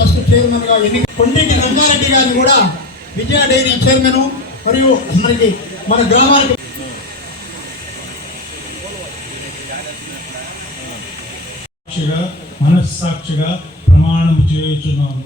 First chairman గా కొండేటి రంగారెడ్డి గారిని కూడా విజయ డైరీ చైర్మన్ మరియు మనకి మన గ్రామానికి మనస్సాక్షిగా ప్రమాణం చేయుచున్నాను.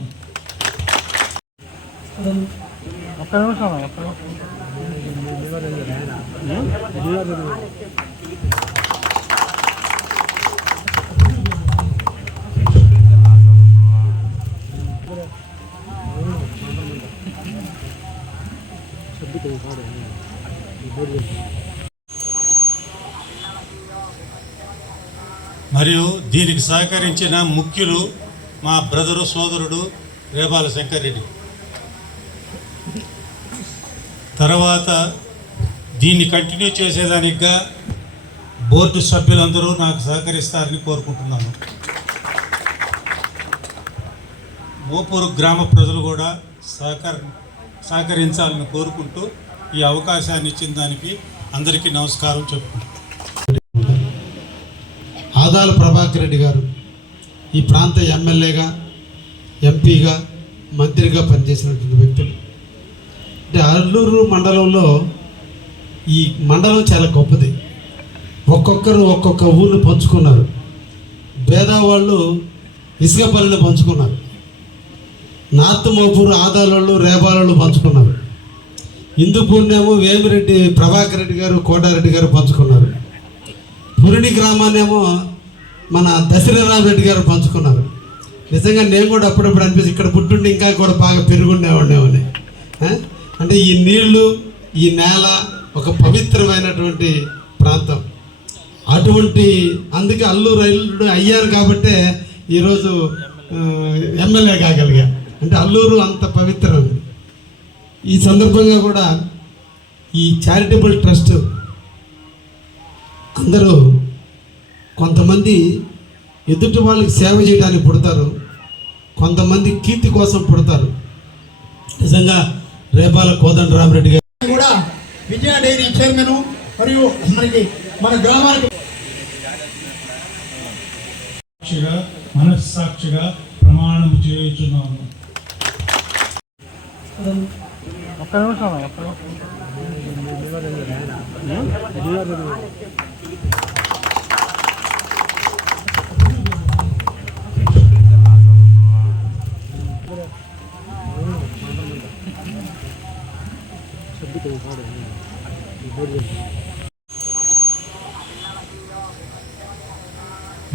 మరియు దీనికి సహకరించిన ముఖ్యులు మా బ్రదరు సోదరుడు రేబాల శంకర్ రెడ్డి. తర్వాత దీన్ని కంటిన్యూ చేసేదానిగా బోర్డు సభ్యులందరూ నాకు సహకరిస్తారని కోరుకుంటున్నాను. మోపూరు గ్రామ ప్రజలు కూడా సహకరించాలని కోరుకుంటూ ఈ అవకాశాన్ని ఇచ్చిన దానికి అందరికీ నమస్కారం చెప్పుకుంటున్నాను. ఆదాల ప్రభాకర్ రెడ్డి గారు ఈ ప్రాంత ఎమ్మెల్యేగా, ఎంపీగా, మంత్రిగా పనిచేసినటువంటి వ్యక్తులు. అంటే అల్లూరు మండలంలో ఈ మండలం చాలా గొప్పది. ఒక్కొక్కరు ఒక్కొక్క ఊరిని పంచుకున్నారు. పేదవాళ్ళు ఇసుకపల్లిని పంచుకున్నారు. నార్త్ మోపూరు ఆదాలలో రేబాలలో పంచుకున్నారు. హిందూపూర్నేమో వేమిరెడ్డి ప్రభాకర్ రెడ్డి గారు, కోటారెడ్డి గారు పంచుకున్నారు. పురిడి గ్రామాన్నేమో మన దశరథరామరెడ్డి గారు పంచుకున్నారు. నిజంగా నేను కూడా అప్పుడప్పుడు అనిపిస్తుంది ఇక్కడ పుట్టుండి ఇంకా కూడా బాగా పెరుగుండేవాడినేమని. అంటే ఈ నీళ్లు, ఈ నేల ఒక పవిత్రమైనటువంటి ప్రాంతం. అటువంటి అందుకే అల్లూరు అయ్యారు కాబట్టే ఈరోజు ఎమ్మెల్యే కాగలిగా. అంటే అల్లూరు అంత పవిత్రం. ఈ సందర్భంగా కూడా ఈ చారిటబుల్ ట్రస్ట్ అందరూ కొంతమంది ఎదుటి వాళ్ళకి సేవ చేయడానికి పుడతారు, కొంతమంది కీర్తి కోసం పుడతారు. నిజంగా రేపాల కోదండరామరెడ్డి గారు కూడా విజయ డైరీ చైర్మన్ మరియు మనకి మన గ్రామానికి మనస్సాక్షిగా ప్రమాణం చేయుచున్నాను.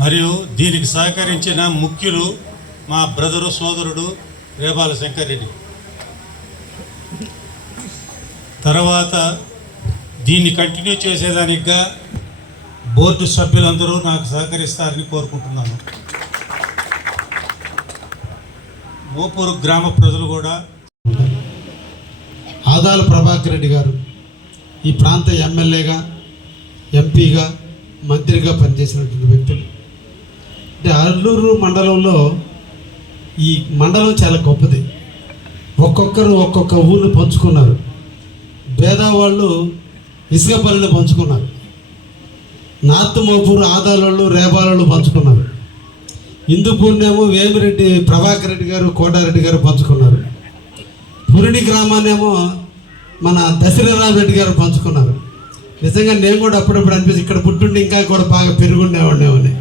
మరియు దీనికి సహకరించిన ముఖ్యులు మా బ్రదరు సోదరుడు రేబాల శంకర్ రెడ్డి. తర్వాత దీన్ని కంటిన్యూ చేసేదానిగా బోర్డు సభ్యులందరూ నాకు సహకరిస్తారని కోరుకుంటున్నాను. మోపూరు గ్రామ ప్రజలు కూడా ఆదాల ప్రభాకర్ రెడ్డి గారు ఈ ప్రాంత ఎమ్మెల్యేగా, ఎంపీగా, మంత్రిగా పనిచేసినటువంటి వ్యక్తులు. అంటే అల్లూరు మండలంలో ఈ మండలం చాలా గొప్పది. ఒక్కొక్కరు ఒక్కొక్క ఊరిని పంచుకున్నారు. పేదవాళ్ళు ఇసుకపల్లిని పంచుకున్నారు. నార్త్ మోపూరు ఆదాలలో రేబాలలో పంచుకున్నారు. హిందూపూర్నేమో వేమిరెడ్డి ప్రభాకర్ రెడ్డి గారు, కోటారెడ్డి గారు పంచుకున్నారు. పురిడి గ్రామాన్నేమో మన దశరథరామరెడ్డి గారు పంచుకున్నారు. నిజంగా నేను కూడా అప్పుడప్పుడు అనిపిస్తుంది ఇక్కడ పుట్టుండి ఇంకా కూడా బాగా పెరుగుండేవాడినేమని.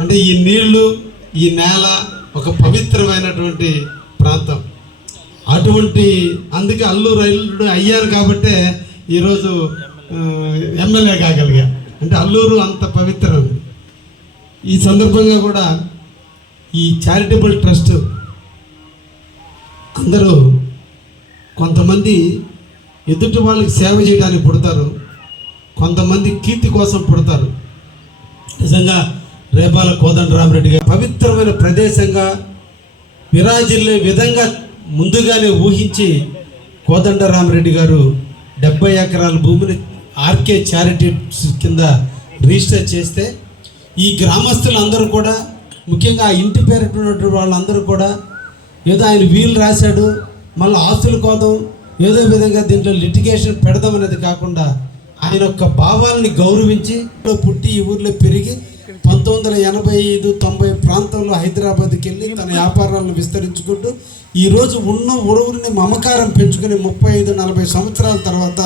అంటే ఈ నీళ్లు, ఈ నేల ఒక పవిత్రమైనటువంటి ప్రాంతం. అటువంటి అందుకే అల్లూరు అయ్యారు కాబట్టే ఈరోజు ఎమ్మెల్యే కాగలిగా. అంటే అల్లూరు అంత పవిత్రం. ఈ సందర్భంగా కూడా ఈ చారిటబుల్ ట్రస్ట్ అందరూ కొంతమంది ఎదుటి వాళ్ళకి సేవ చేయడానికి పుడతారు, కొంతమంది కీర్తి కోసం పుడతారు. నిజంగా రేపాల కోదండరామరెడ్డి గారు పవిత్రమైన ప్రదేశంగా విరాజిల్లే విధంగా ముందుగానే ఊహించి కోదండరామరెడ్డి గారు 70 ఎకరాల భూమిని ఆర్కే చారిటీస్ కింద రిజిస్టర్ చేస్తే ఈ గ్రామస్తులందరూ కూడా, ముఖ్యంగా ఆ ఇంటి పేరున్నటువంటి వాళ్ళందరూ కూడా ఏదో ఆయన వీలు రాశాడు, మళ్ళీ ఆస్తుల కోసం ఏదో విధంగా దీంట్లో లిటిగేషన్ పెడదామనేది కాకుండా ఆయన యొక్క భావాల్ని గౌరవించి పుట్టి ఈ ఊర్లో పెరిగి 1985-90 ప్రాంతంలో హైదరాబాద్కి వెళ్ళి తన వ్యాపారాలను విస్తరించుకుంటూ ఈరోజు ఉన్న ఊరిని మమకారం పెంచుకుని 35-40 సంవత్సరాల తర్వాత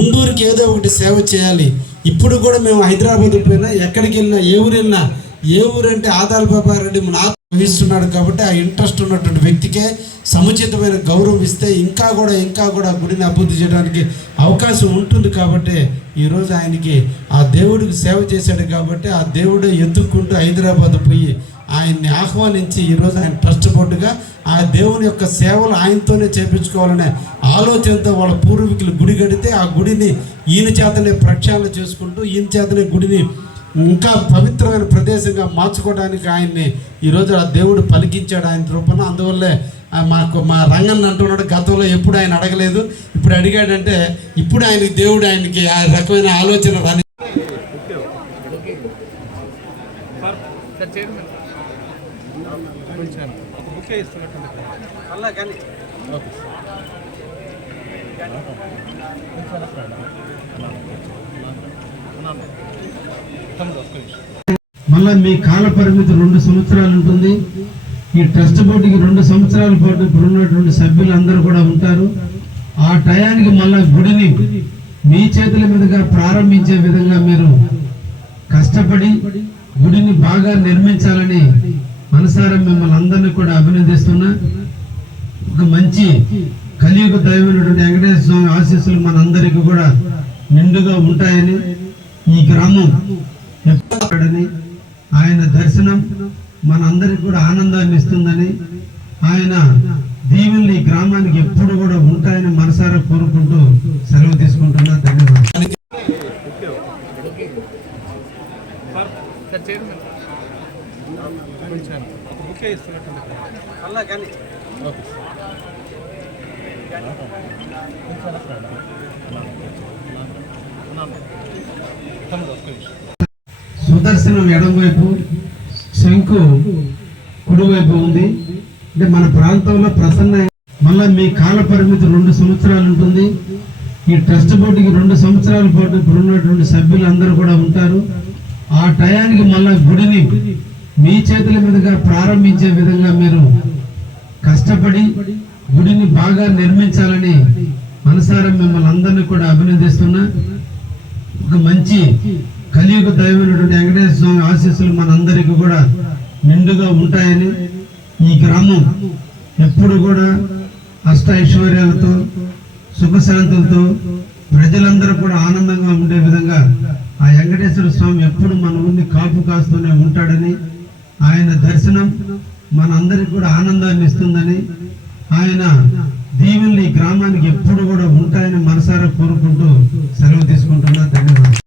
ఉండూరికి ఏదో ఒకటి సేవ చేయాలి. ఇప్పుడు కూడా మేము హైదరాబాద్ పోయినా ఎక్కడికి వెళ్ళినా ఏ ఊరు అంటే ఆదాల్ బాబా రెడ్డి వహిస్తున్నాడు కాబట్టి ఆ ఇంట్రెస్ట్ ఉన్నటువంటి వ్యక్తికే సముచితమైన గౌరవం ఇస్తే ఇంకా కూడా గుడిని అభివృద్ధి చేయడానికి అవకాశం ఉంటుంది. కాబట్టి ఈరోజు ఆయనకి ఆ దేవుడికి సేవ చేశాడు కాబట్టి ఆ దేవుడు ఎత్తుక్కుంటూ హైదరాబాద్ పోయి ఆయన్ని ఆహ్వానించి ఈరోజు ఆయన ట్రస్ట్ బోర్డుగా ఆ దేవుని యొక్క సేవలు ఆయనతోనే చేపించుకోవాలనే ఆలోచనతో వాళ్ళ పూర్వీకులు గుడి కడితే ఆ గుడిని ఈయన చేతనే ప్రక్షాళన చేసుకుంటూ ఈయన చేతనే గుడిని ఇంకా పవిత్రమైన ప్రదేశంగా మార్చుకోవడానికి ఆయన్ని ఈరోజు ఆ దేవుడు పలికించాడు ఆయన రూపంలో. అందువల్లే మా రంగన్న అంటున్నాడు, గతంలో ఎప్పుడు ఆయన అడగలేదు, ఇప్పుడు అడిగాడంటే ఇప్పుడు ఆయనకి ఆ రకమైన ఆలోచన రాని. మళ్ళీ మీ కాల పరిమితి 2 సంవత్సరాలు ఉంటుంది. ఈ ట్రస్ట్ బోర్డుకి 2 సంవత్సరాల పాటు ఇప్పుడు ఉన్నటువంటి సభ్యులు అందరూ కూడా ఉంటారు. ఆ టయానికి మళ్ళా గుడిని మీ చేతుల మీదుగా ప్రారంభించే విధంగా మీరు కష్టపడి గుడిని బాగా నిర్మించాలని మనసారా మిమ్మల్ని అందరినీ కూడా అభినందిస్తున్నా. ఒక మంచి కలియుగ దైవమైనటువంటి వెంకటేశ్వర స్వామి ఆశీస్సులు మనందరికీ కూడా నిండుగా ఉంటాయని, ఈ గ్రామం ఎప్పుడని ఆయన దర్శనం మనందరికి కూడా ఆనందాన్ని ఇస్తుందని, ఆయన దీవెనలు ఈ గ్రామానికి ఎప్పుడు కూడా ఉంటాయని మనసారా కోరుకుంటూ సెలవు తీసుకుంటున్నా. ధన్యవాదాలు. సుదర్శనం ఎడమవైపు, శంకు కుడివైపు ఉంది. అంటే మన ప్రాంతంలో ప్రసన్న. మళ్ళీ మీ కాల పరిమితి 2 సంవత్సరాలు ఉంటుంది. ఈ ట్రస్ట్ బోర్డుకి 2 సంవత్సరాల పాటు ఇప్పుడు ఉన్నటువంటి సభ్యులు అందరూ కూడా ఉంటారు. ఆ టయానికి మళ్ళా గుడిని మీ చేతుల మీదుగా ప్రారంభించే విధంగా మీరు కష్టపడి గుడిని బాగా నిర్మించాలని మనసారా మిమ్మల్ని అందరినీ కూడా అభినందిస్తున్నా. ఒక మంచి కలియుగ దైవమైనటువంటి వెంకటేశ్వర స్వామి ఆశీస్సులు మనందరికీ కూడా నిండుగా ఉంటాయని, ఈ గ్రామం ఎప్పుడు కూడా అష్ట ఐశ్వర్యాలతో సుఖశాంతులతో ప్రజలందరూ కూడా ఆనందంగా ఉండే విధంగా ఆ వెంకటేశ్వర స్వామి ఎప్పుడు మన ఊరిని కాపు కాస్తూనే ఉంటాడని, ఆయన దర్శనం మనందరికి కూడా ఆనందాన్ని ఇస్తుందని, ఆయన దీవెనలు ఈ గ్రామానికి ఎప్పుడు కూడా ఉంటాయని మనసారా కోరుకుంటూ సెలవు తీసుకుంటున్నా. ధన్యవాదాలు.